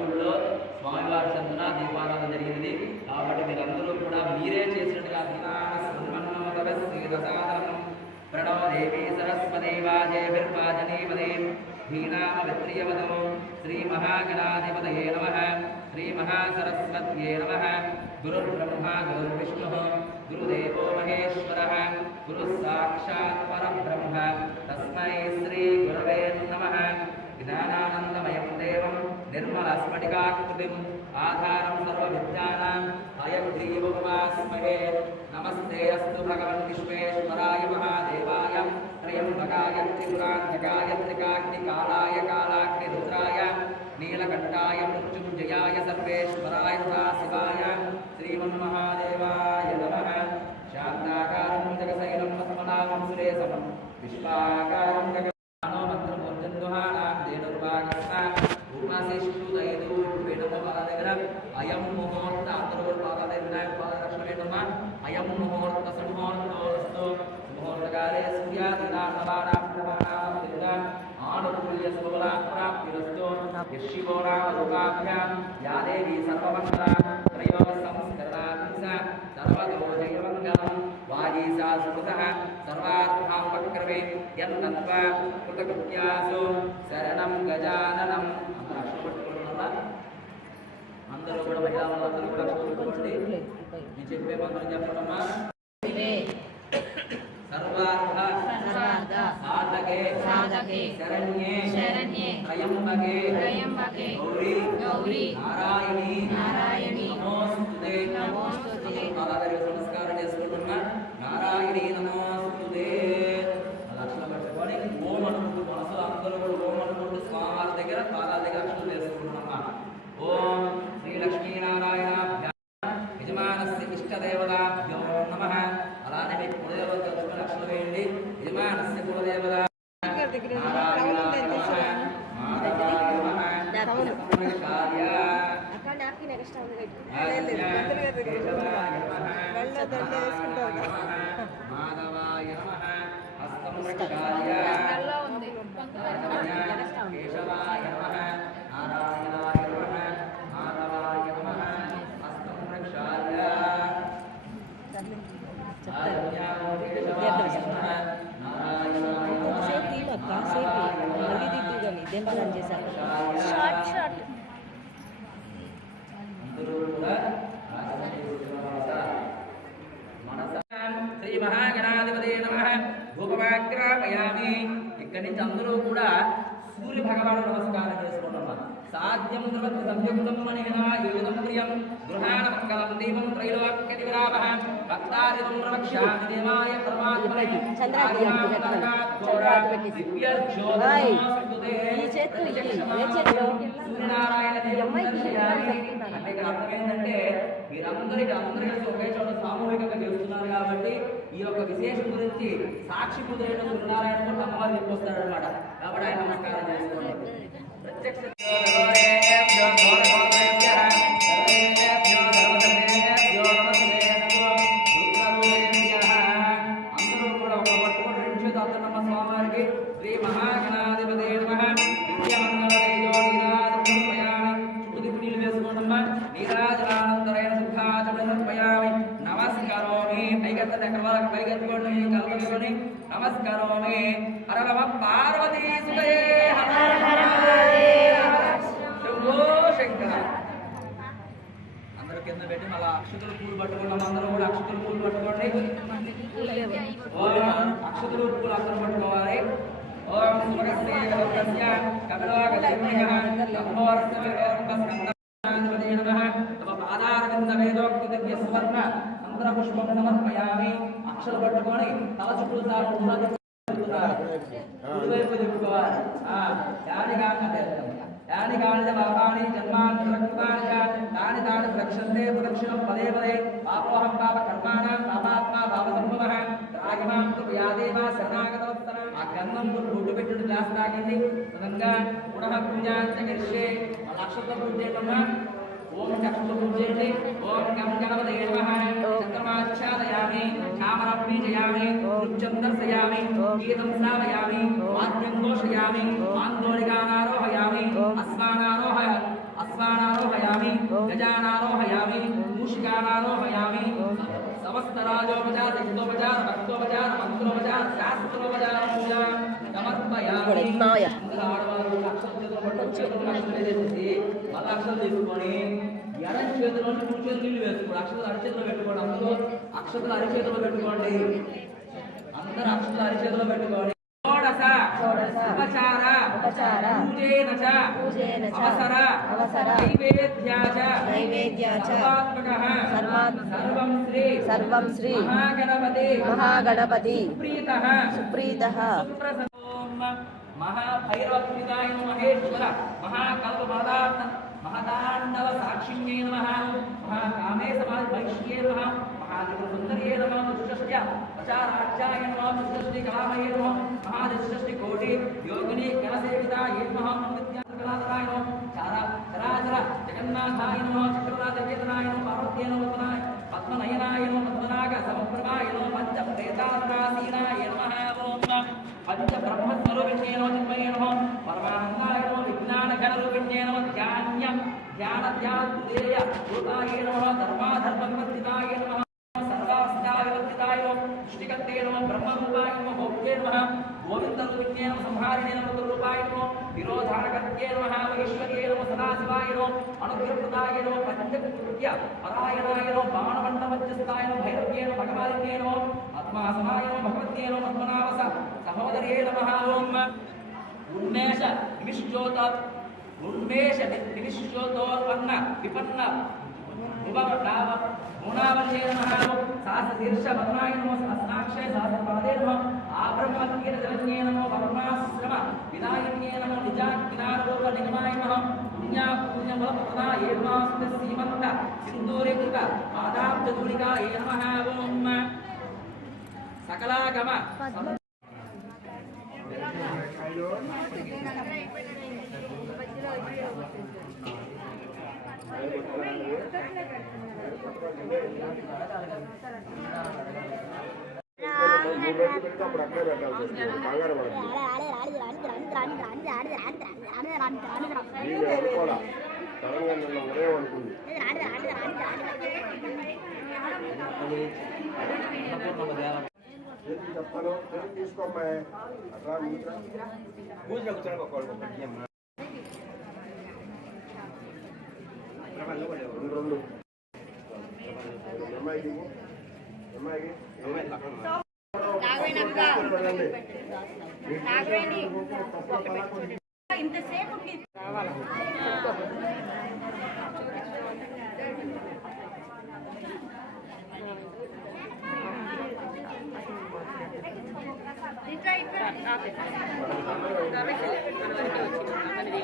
గుళ్ళో స్వామివారి సంతున దీపారాధన జరిగింది. కాబట్టి మీరందరూ కూడా మీరే చేసినట్టుగా ప్రణో దేవీ సరస్వతి వాజేభిర్వాజనీపదే ధీనామ విత్రియవదో శ్రీ మహాగణాధిపతయే నమః శ్రీ మహాసరస్వత్యే నమః గురుర్బ్రహ్మ గురుర్విష్ణుః గురుదేవో మహేశ్వరः గురుః సాక్షాత్ పరబ్రహ్మ తస్మై శ్రీ గురవే నమః. జ్ఞానానందమయం దేవం నిర్మలస్ఫటికాకృతిం ఆధారం సర్వవిద్యానాం హయగ్రీవముపాస్మహే. నమస్తే అస్తు భగవన్ విశ్వేశ్వరాయ మహాదేవాయ త్రయంబకాయ త్రిపురాంతకాయ త్రికాగ్నికాలాయ కాలాగ్నిరుద్రాయ నీలకంఠాయ మృత్యుంజయాయ సర్వేశ్వరాయ సదాశివాయ శ్రీమన్మహాదేవాయ నమః. శాంతాకారం జగశైలం పద్మనాభం సురేశం విశ్వాకారం జగ అయం ముహూర్త అందరూ అయం ముహూర్త సుముహూర్తోస్తు ముహూర్తకాలే ఆనుకూల్య శుభలాప్రాప్తిరస్తు యశివో నామరూపాభ్యాం యా దేవీ సర్వమంగళ త్రయో సంస్కృతాంస సర్వతో జయమంగళం వాగీసా సుకృతః సర్వార్థాపక్రమే యన్నత్వా కృతకృత్యాసు శరణం గజాననం. అందరూ కూడా మహిళలందరూ కూడా చూసుకోండి. నేను చెప్పే మంత్రం చెప్పడమ్మా. సర్వార్థ సాధకే శరణ్యే త్రయంబకే గౌరీ నారాయణి నమోస్తుతే. నమస్కారం చేసుకుంటున్నా. నారాయణి నమోస్తుతే. లక్షలు పట్టుకొని ఓం అనుకుంటూ మనసులో అందరూ కూడా ఓం అనుకుంటూ స్వామివారి దగ్గర పాదాల దగ్గర లక్షలు చేసుకుంటున్నామా. ఓం శ్రీ లక్ష్మీనారాయణాభ్యాం యజమానస్య ఇష్టదేవతాభ్యో నమః. అలానే మీ కులదేవత లక్షలు వేయండి. యజమానస్య కులదేవత మాధవాయ నమః. హస్తం రక్షాయ కేశవాయ నమః. నారాయణాయ నమః. మాధవాయ నమః. హస్తం రక్షాయ శ్రీ మహాగణాధిపతే నమః. భూపమాగ్రాపయామి. ఇక్కడి నుంచి అందరూ కూడా సూర్య భగవాను నమస్కారం చేసుకుంటున్నాం. సాధ్యం ద్రవతి సంయుక్తం మనీనా యోగం ప్రియం గృహాణ మంగళం దీపం త్రైలోక్యదివిరామః భక్తారితం ప్రవక్ష్యామి దేవాయ పరమాత్మనే సూర్యనారాయణ అంటే ఇక్కడ అర్థం ఏంటంటే మీరందరికీ కలిసి ఒకే చోట సామూహికంగా చేస్తున్నారు కాబట్టి ఈ యొక్క విశేషం గురించి సాక్షి కుదిరైన సూర్యనారాయణ కూడా అమ్మవారు చెప్పొస్తారనమాట. కాబట్టి ఆయన నమస్కారం చేసుకోండి. ప్రత్యక్ష అందరూ కూడా ఒక పట్టుకొని రెండు చేతులు అందుతున్న స్వామివారికి శ్రీ మహాగణాధిపతే నమః. చుట్టూ దిక్కు నీళ్ళు వేసుకోండమ్మా. నీరాజనానంతరైన సుఖాచమర్పయామి. నమస్కారోమి. పైకెత్తండి. ఎక్కడ వాళ్ళకి పైకెత్తుకోండి. కలపట్టుకొని నమస్కారోమి. హర నమ పార్వతీ సుతయే శంకర. అందరూ కింద పెట్టి మళ్ళీ అక్షతులు పూలు పట్టుకున్నాం. అందరూ కూడా అక్షతులు పూలు పట్టుకోండి. అక్షతులు పూలు అందరూ పట్టుకోవాలి. ఓం పుష్పం సమర్పయామి. అక్షలు పట్టుకొని తల చుట్టూ చెప్పుకోవాలి. యాని కాని పాపాని జన్మాని తాని తాని ప్రక్షంతే ప్రదక్షిణం పదే పదే పాపోహం పాప కర్మాణం పాపాత్మా పాప సంభవ రాగిమాం యాదేవ శరణాగతోత్తర. ఆ గంధం గుడ్డు పెట్టుడు గ్లాస్ తాగండి. విధంగా పునః పూజాంచే లక్షతో పూజ చేయమ్మా. ఓం చక్షులు పూజ చేయండి. ఓం గం గణపతయే నమః. చక్రమాచ్ఛాదయామి. చామరం బీజయామి. నృత్యం దర్శయామి. గీతం శ్రావయామి. వాద్యం ఘోషయామి. ఆందోళికానారోహయామి. అస్మానారోహయామి. गजानारोहयामि मूषिकानारोहयामि समस्तराजोपचार सिद्धोपचार भक्तोपचार मंत्रोपचार शास्त्रोपचार पूजा समर्पयामि అక్షరాలు తీసుకొని ఎడం చేతిలో కుడి చేతులు నీళ్ళు వేసుకోండి. అక్షరాలు అరిచేతిలో పెట్టుకోండి. అందరూ అక్షరాలు అరిచేతిలో పెట్టుకోండి. అందరూ అక్షరాలు అరిచేతిలో పెట్టుకోండి. ఉపచార పూజేన చ అవసర నైవేద్యాచ సర్వం శ్రీ మహాగణపతి సుప్రీతః महाभैरवप्रीताय महेश्वर महाकल्पपदार्थ महदाण्डव साक्षिण्ये नमः महाकामे समाज वैश्ये नमः महादिव्यसुन्दर्ये नमः दुष्टस्य वचाराज्याय नमः दुष्टस्य कलामये नमः महादिष्टस्य कोटि योगिनी गणसेविताय नमः विद्याकलाधराय नमः चराचर जगन्नाथाय नमः चक्रराजवेदनाय नमः पार्वत्यै नमः पद्मनयनाय नमः पद्मनाग समप्रभाय नमः पंचप्रेतानासीनाय नमः पंच ब्रह्मस्वरूपिण्ये नमः चिन्मये नमः परमानन्दाय नमः विज्ञानघनरूपिण्ये नमः ध्यानध्यात्रेय रूपाय नमः धर्माधर्मविवर्तिताय नमः सर्वावस्थाविवर्तिताय नमः सृष्टिकर्ते नमः ब्रह्मरूपाय नमः भोक्ते नमः गोविन्दरूपिण्ये नमः संहारिणे नमः गुरुरूपाय नमः विरोधानकर्त्ये नमः ईश्वर्ये नमः सदाशिवाय नमः अनुग्रहप्रदाय नमः पंचकृत्य परायणाय नमः बाणमण्डमध्यस्थाय नमः भैरव्ये नमः भगवादिन्ये नमः पद्मासनाय नमः भगवत्ये नमः पद्मनाभस सहोदर्ये नमः ओम उन्मेष निविष्टोत्पन्न विपन्न उपवटाव गुणावल्ये नमः सहस्रशीर्ष वदनाय नमः सहस्राक्षे सहस्रपादे नमः आब्रह्मकीर्तजन्ये नमः परमाश्रम विदायिन्ये नमः निजाज्ञानरूप निगमाय नमः पुण्यफलप्रदाये नमः सीमन्त सिन्दूरीकृत पादाब्जधूलिकाय नमः ओम सकलागम చెప్తాను తీసుకోమ్మాయి అట్లా పూజలో కూర్చొని ఒక రెండు అమ్మాయికి అమ్మాయికి ఇంతసేపు ఇట్లా